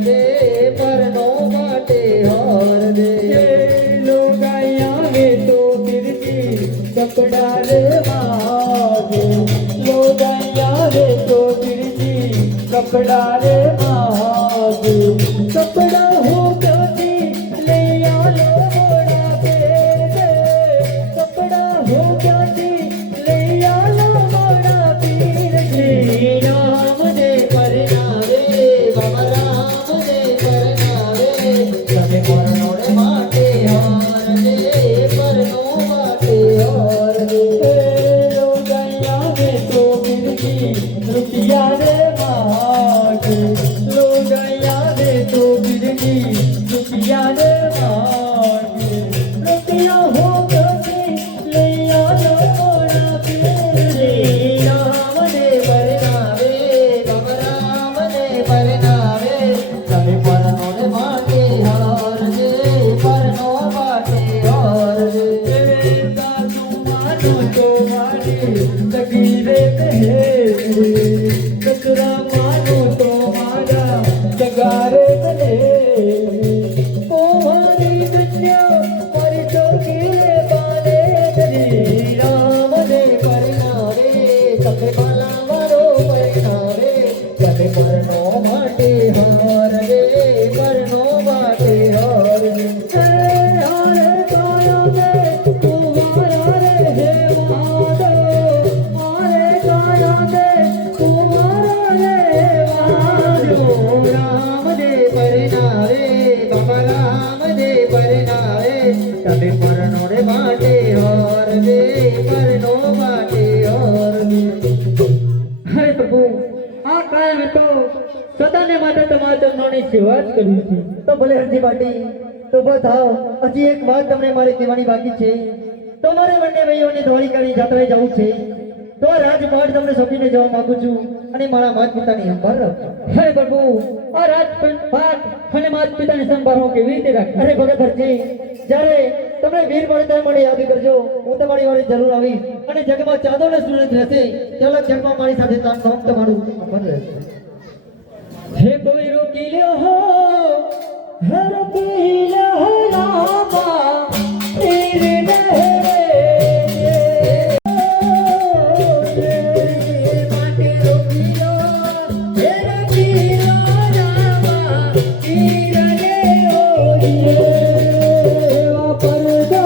દે પરનો માટે હાર દે લોગાઈ આવે તો ફિરકી કપડા રે માગે લોગાઈ આવે તો ફિરકી કપડા રે માગે કપડા હો ક્યાંથી લઈ આલો મોડા પીરે કપડા હો ક્યાંથી લઈ આલો મોડા પીરે શ્રી રામ દે પરનાવે બાબા રામ દે પરનાવે તમે પરનોડે માટે હાર દે પરનો માટે હાર દે લોગાઈ આવે તો ફિરકી રૂપિયા રે માગે લોગાઈ આવે તો ફિરકી રૂપિયા રે માગે રૂપિયા હો ક્યાંથી લઈ આલો મોડા પીરે શ્રી રામ દે પરનાવે બાબા રામ દે પરનાવે તમે પરનોડે માટે હાર દે પરનો માટે હાર દે સાસુ માનો તો મારી તકીરે કહે કચરા માનો તો મારા જગારે બને ઓ મારી દુનિયા મારી ચોકીરે બાને શ્રી રામ દે પરનાવે તમે ભલાવારો પરનાવે તમે પરનો માટે હાર દે પરનો માટે હાર દે હારે કાયા દે તું મારા રે હે માધો હારે કાયા દે તું મારા રે માધો રામ દે પરનાવે બાબા રામ દે પરનાવે તમે પરનોડે માટે હાર દે પરનો માટે હાર દે હરે પ્રભુ આ કાયમ તો સદાને માટે તમારા ચરણોની સેવા જ કરી છે તો ભલે હરજી પાટી તો બતાવ હજી એક વાત તમને મારે કહેવાની બાકી છે તમારે બંને ભાઈઓને દ્વારિકાની જાત્રાએ જવું છે તો આ રાજમહેલ તમને સોંપીને જવા માંગુ છું અને મારા માતા પિતાની સંભાળ રાખો હે પ્રભુ આ રાજપાટ અને માતા પિતાની સંભાળ હું કેવી રીતે રાખી અરે ભગત હરજી જ્યારે તમને વીર મળે ત્યારે મને યાદ કરજો હું તમારી વાળી જરૂર આવીશ અને જગમાં ચાંદો ને સૂરજ રહેશે ચાલો જગમાં મારી સાથે નામ તમારું અમર રહેશે હે કોઈ રોકી લ્યો હો હે રોકી લ્યો રામા તેરે નહેરે માટે રોકી લો હે રોકી લો રામા તીર રે ઓરીએ વાપરદો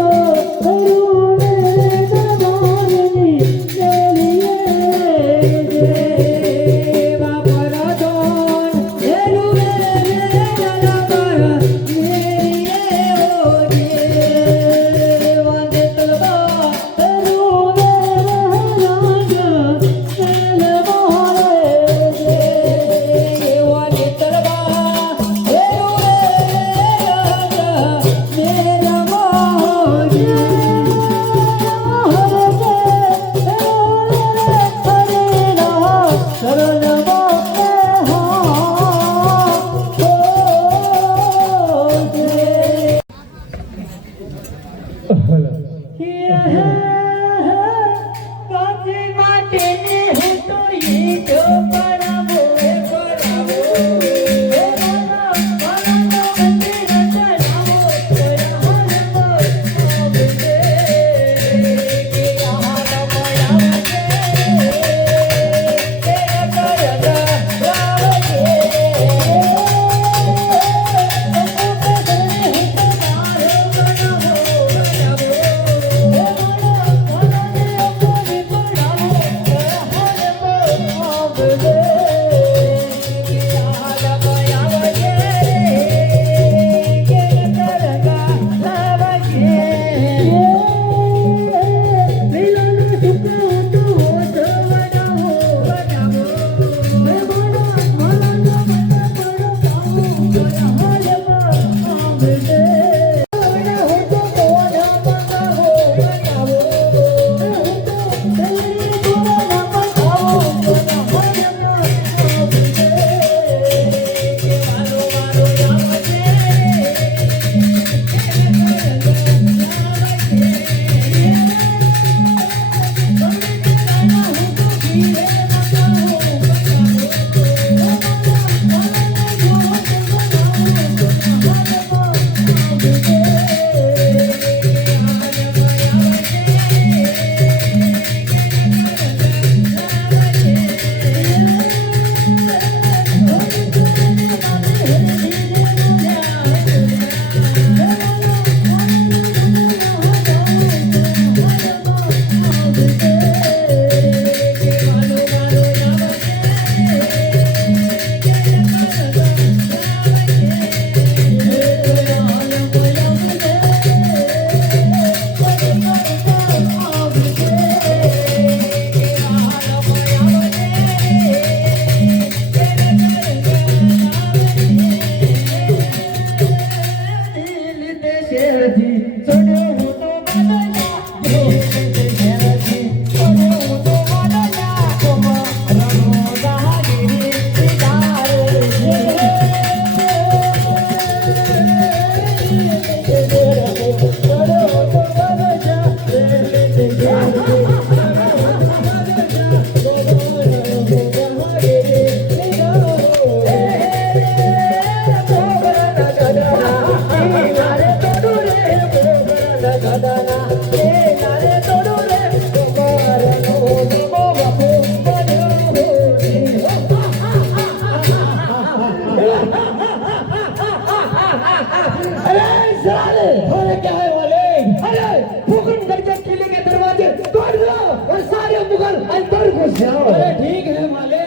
अरे साले, अरे क्या है वाले? अरे फुकनगढ़ के किले के दरवाजे तोड़ दो और सारे मुगल अंदर घुस जाओ। अरे ठीक है वाले।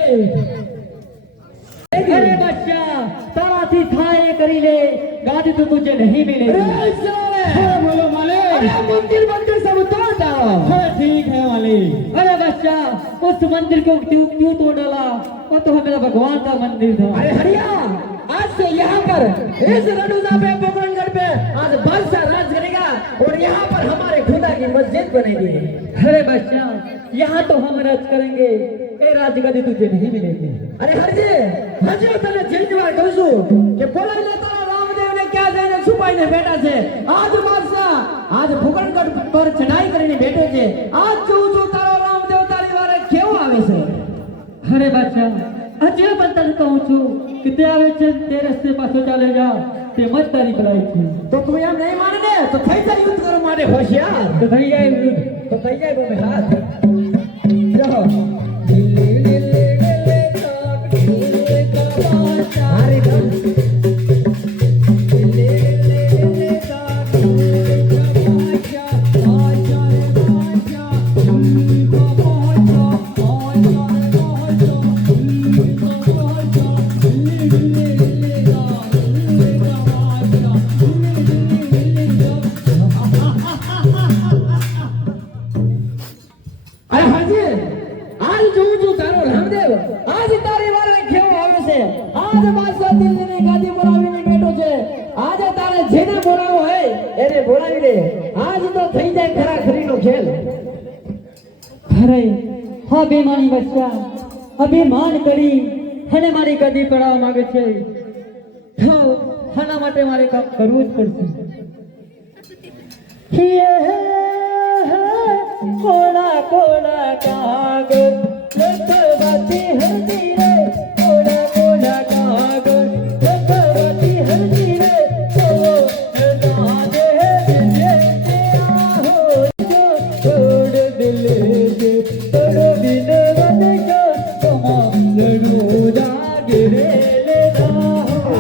अरे बच्चा तारा थी था ये करी ले गादी तो तुझे नहीं मिलेगी। अरे साले, बोलो वाले। अरे मंदिर बनकर सब तोड़ डालो। अरे ठीक है वाले। अरे बच्चा उस मंदिर को क्यों क्यों तोड़ डाला? वो तो मेरा भगवान का मंदिर था। अरे हरिया, आज से यहाँ पर इस रणुजा पे फुकनगढ़ पे आज बादशाह राज करेगा और यहाँ पर हमारे खुदा की मस्जिद बनेगी। अरे बच्चा यहाँ तो हम राज करेंगे, ये राजगद्दी तुझे नहीं मिलेगी। अरे हरजे तने जिंदवार कहूं છું કે બોલાઈ લે તારા રામદેવને ક્યાં જઈને છુપાઈને બેઠા છે। આજ બાદશાહ આજ ફુકનગઢ પર ચઢાઈ કરીને બેઠો છે। આજ જોઉં છું તારો રામદેવ તારી વારે કેવો આવે છે। अरे बच्चा अजय बंतन कहूँ छू कि ते आवे छे ते रस्ते पाछो चाले जा ते मत तारी भलाई छे। તો તું એમ નહીં માને ને તો થઈ જાય યુદ્ધ કરવા માટે હોશિયાર। तो થઈ જાય યુદ્ધ। તો થઈ જાય બોમે હાથ જાઓ। દિલ્હી દિલ્હી દિલ્હી તક દિલ્હી કા બાદશાહ। અરે દિલ્હી દિલ્હી દિલ્હી તક દિલ્હી કા બાદશાહ। બાદશાહ રે બાદશાહ દિલ્હી કા બાદશાહ। बादशाह रे बादशाह दिल्ली का बादशाह। दिल्ली दिल्ली दिल्ली का दिल्ली का बादशाह। दिल्ली दिल्ली दिल्ली का। अरे हाजी, आज જોઉં છું તારો રામદેવ આજ તારી વારે કેવો આવે છે। આજ બાદશાહ દિલ્હીની ગાદી પર આવીને બેઠો છે। આજે તારે જેને બોલાવો હોય એને બોલાવી દે। આજ તો થઈ જાય ખરા ખરીનો ખેલ। अरे हाँ बेमानी बच्चा अभिमान करी हने मारी गद्दी पड़ावा मांगे छे तो हना माटे मारे काम करવું જ પડશે। ये कोड़ा कोड़ा कागज लखवाती हरदी रे कोड़ा कोड़ा कागज लखवाती हरदी रे तो ना दे जे हो जो छोड़ दिल के तोड़ बिन वन का तुम लड़ू जागरे लेना हो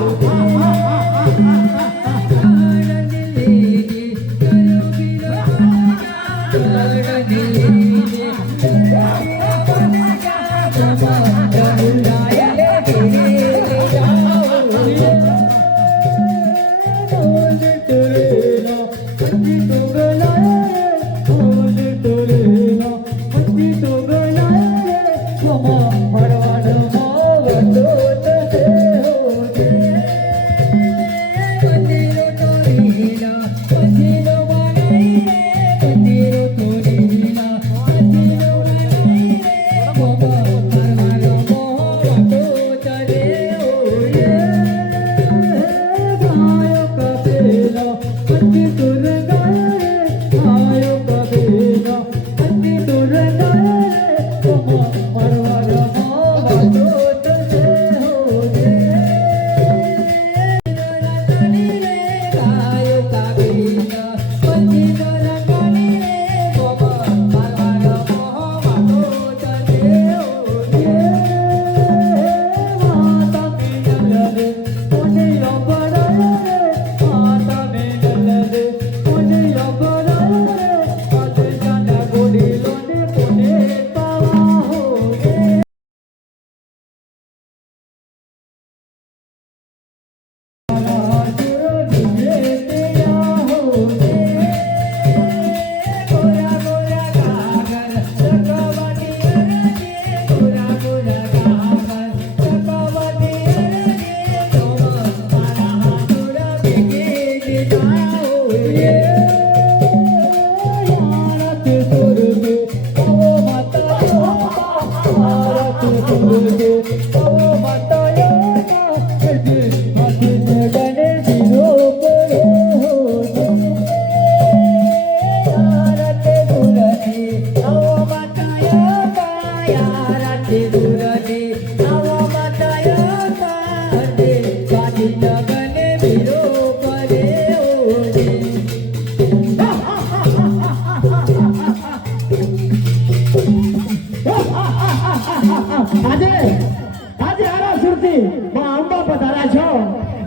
આજે આરા સુરતી માં અંબા પધારા છો। જાઓ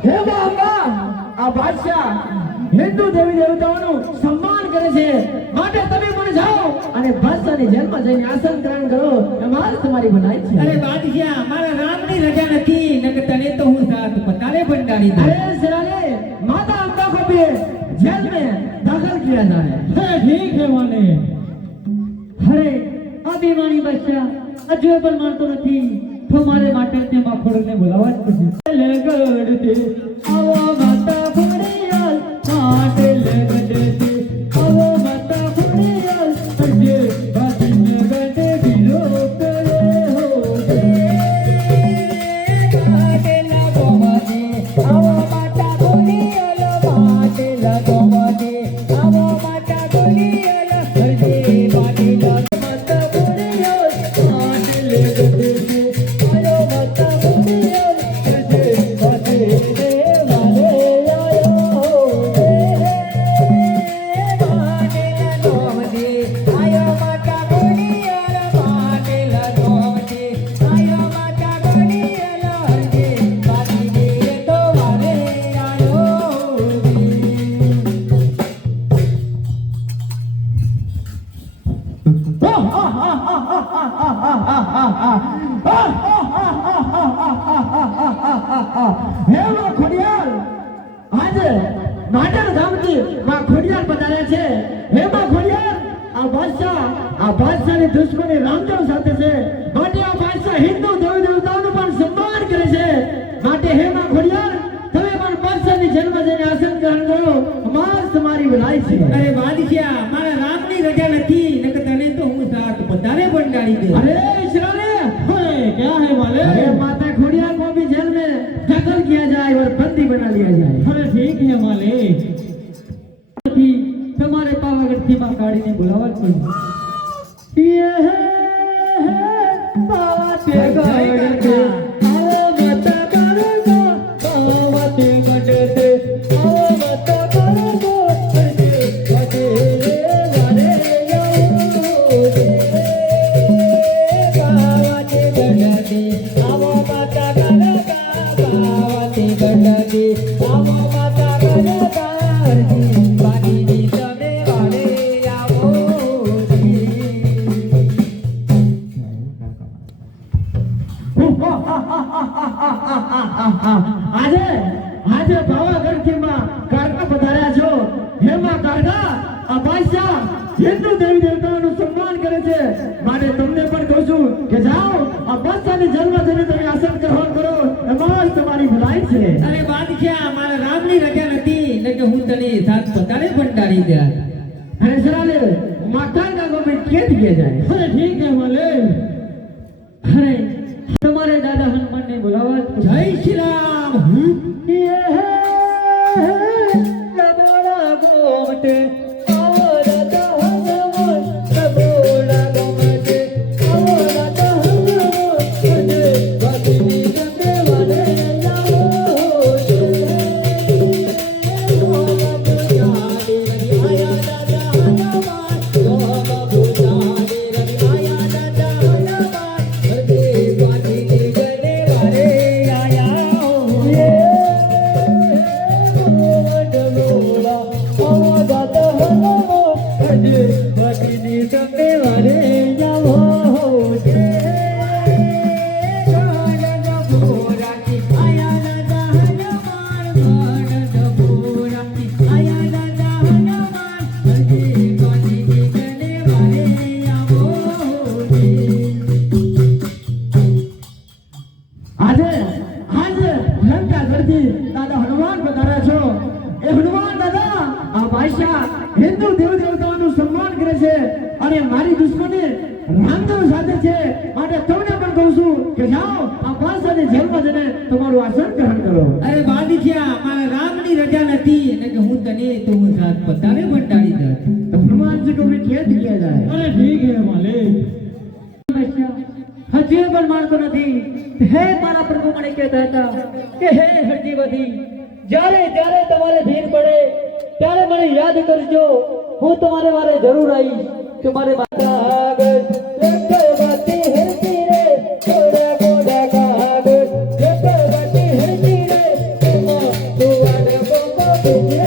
હે બાબા આ બાદશાહ હિન્દુ દેવી દેવતાઓનું સન્માન કરે છે માટે તમે પણ જાઓ અને બાદશાહની જેલમાં જઈને આસન ગ્રહણ કરો એમાં તમારી ભલાઈ છે અરે બાદશાહ મારા રામની રજા નથી નકર તને તો હું સાથ પતારે ભંડારી દઉં अरे सराने माता अंबा को भी जेल में दाखिल किया जाए ठीक है माने અરે અભિમાની બચ્ચા હજુ પણ માનતો નથી તો મારે માટે તે માખોડને બોલાવવા જ પડશે લગડતે આવો માતા ફુરિયાલ માટે લગડતે આવો માતા ફુરિયાલ અજે બાતી લગડતે બિલો કરે હો માટે લગોમદે આવો માતા ફુરિયાલ માટે લગોમદે આવો માતા ફુરિયાલ અજે બાતી માતા ફુરિયાલ માટે લગડતે હે માં ખોડિયાર આજે નાટર ગામથી માં ખોડિયાર પધાર્યા છે હે માં ખોડિયાર આ બાદશાહની દુશ્મની રામદેવ સાથે છે માટે આ બાદશાહ હિન્દુ દેવી દેવતાઓનું પણ સન્માન કરે છે માટે હે માં ખોડિયાર તમે પણ બાદશાહની જેલમાં જઈને આસન ગ્રહણ કરો અમાર તમારી ભલાઈ છે અરે બાદશાહ મારા રામની રજા નથી નકર તને તો હું સાથ પતારે ભંડારી દઉં अरे इसराने क्या है माले अरे माता खोड़ियार को भी जेल में दखल किया जाए और बंदी बना लिया जाए અરે ઠીક હે માલે તમારે પાવાગઢથી માં કાઢીને બોલાવવા જ પડશે ये पावाते गढ़ते आओ माता करो पावाते गढ़ते आओ माता करो अरे वारे पावाते गढ़ते आओ माता करो पावाते गढ़ते आओ माता करो पानी दी તમે વારે આવો આજે આજે પાવાગઢથી માં કારકા પધાર્યા છો હે માં કારકા આ બાદશાહ હિન્દુ દેવી દેવતાઓનું સન્માન કરે છે માટે તમને પણ કહું છું કે જાઓ આ બાદશાહની જેલમાં જઈને તમે આસન ગ્રહણ કરો એમાં જ તમારી ભલાઈ છે અરે બાદશાહ મારા રામની રજા નથી નકર હું તને સાથ પતારે ભંડારી દે अरे सराले मकान का को में केट किया जाए અરે ઠીક હે માલે અરે તમારે દાદા હનુમાનને બોલાવવા જ પડશે. जय श्री राम ये રબોડા ગોમટે આવો રાજા હનુમાન રબોડા ગોમટે આવો રાજા હનુમાન અજે વાતની ગંગે વાલે લાવો આજે આજે લંકા ગઢથી દાદા હનુમાન પધાર્યા છો એ હનુમાન દાદા આ બાદશાહ હિન્દુ દેવ દેવતાઓનું સન્માન કરે છે અને મારી દુશ્મની રામદેવ સાથે છે માટે તમને પણ કહું છું કે જાઓ આ બાદશાહની જેલમાં જઈને તમારું આસન ગ્રહણ કરો અરે બાદશાહ મારા રામની રજા નથી નકર હું તને તો હું સાથ પતારે ભંડારી દે तो हनुमान जी को भी कैद किया जाए અરે ઠીક હે માલે હજુ પણ માનતો નથી હે મારા પ્રભુ મને કહેતા હતા કે હે હરજીવતી જ્યારે જ્યારે તમારે ભીડ પડે ત્યારે મને યાદ કરજો હું તમારે વારે જરૂર આવીશ તમારે માતા આગળ ચક્રવર્તી હરતી રે થોડા ગોડા કાગળ ચક્રવર્તી હરતી રે હે